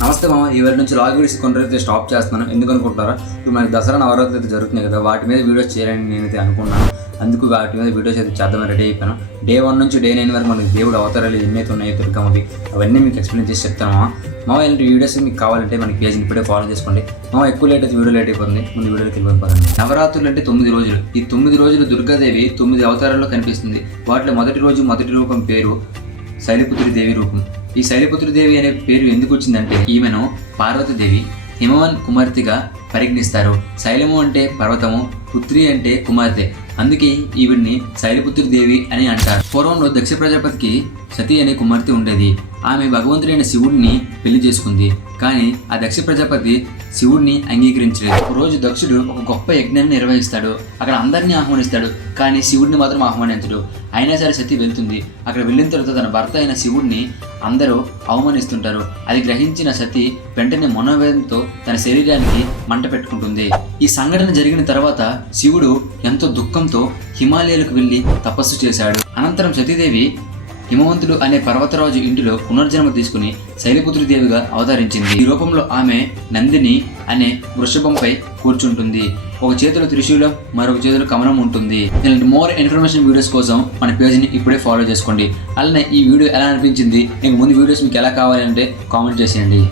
నమస్తే మామ, ఈ వేళ నుంచి లాగ్ వీడియోస్ కొంత స్టాప్ చేస్తున్నాను. ఎందుకు అనుకుంటారా, ఇప్పుడు మనకి దసరా నవరాత్రులు అయితే జరుగుతున్నాయి కదా, వాటి మీద వీడియోస్ చేయాలని నేనైతే అనుకున్నాను. అందుకు వాటి మీద వీడియోస్ అయితే చేద్దామని రెడీ అయిపోయాను. డే 1 నుంచి డే 9 వరకు మనకి దేవుడు అవతారాలు ఎన్నైతే ఉన్నాయో దుర్గమ్మవి అవన్నీ మీకు ఎక్స్ప్లెయిన్ చేసి చెప్తాను. మామ ఇలాంటి వీడియోస్ మీకు కావాలంటే మనకి పేజ్ని ఇప్పుడే ఫాలో చేసుకోండి. మామ ఎక్కువ లేట్ అయితే వీడియో లేట్ అయిపోతుంది, ముందు వీడియోకి వెళ్ళిపోతుంది. నవరాత్రులు అంటే 9 రోజులు. ఈ 9 రోజులు దుర్గాదేవి 9 అవతారాల్లో కనిపిస్తుంది. వాటిలో మొదటి రూపం పేరు శైలపుత్రి దేవి రూపం. ఈ శైలపుత్రి దేవి అనే పేరు ఎందుకు వచ్చిందంటే, ఈమెను పార్వతీదేవి హిమవన్ కుమార్తెగా పరిగణిస్తారు. శైలము అంటే పర్వతము, పుత్రి అంటే కుమార్తె, అందుకే ఈవిడ్ని శైలపుత్రి దేవి అని అంటారు. పూర్వంలో దక్ష ప్రజాపతికి సతీ అనే కుమార్తె ఉండేది. ఆమె భగవంతుడైన శివుడిని పెళ్లి చేసుకుంది. కానీ ఆ దక్ష ప్రజాపతి శివుడిని అంగీకరించలేదు. ఒక రోజు దక్షుడు ఒక గొప్ప యజ్ఞాన్ని నిర్వహిస్తాడు. అక్కడ అందరినీ ఆహ్వానిస్తాడు, కానీ శివుడిని మాత్రం ఆహ్వానించడు. అయినా సరే సతీ వెళ్తుంది. అక్కడ వెళ్ళిన తర్వాత తన భర్త అయిన శివుడిని అందరూ అవమానిస్తుంటారు. అది గ్రహించిన సతీ వెంటనే మనోవేదంతో తన శరీరానికి మంట పెట్టుకుంటుంది. ఈ సంఘటన జరిగిన తర్వాత శివుడు ఎంతో దుఃఖంతో హిమాలయాలకు వెళ్ళి తపస్సు చేశాడు. అనంతరం సతీదేవి హిమవంతుడు అనే పర్వతరాజు ఇంటిలో పునర్జన్మ తీసుకుని శైలపుత్రి దేవిగా అవతరించింది. ఈ రూపంలో ఆమె నందిని అనే వృషభంపై కూర్చుంటుంది. ఒక చేతిలో త్రిశూలం, మరొక చేతిలో కమలం ఉంటుంది. ఇలాంటి మోర్ ఇన్ఫర్మేషన్ వీడియోస్ కోసం మన పేజ్ని ఇప్పుడే ఫాలో చేసుకోండి. అలానే ఈ వీడియో ఎలా అనిపించింది, ఇంక ముందు వీడియోస్ మీకు ఎలా కావాలంటే కామెంట్ చేసేయండి.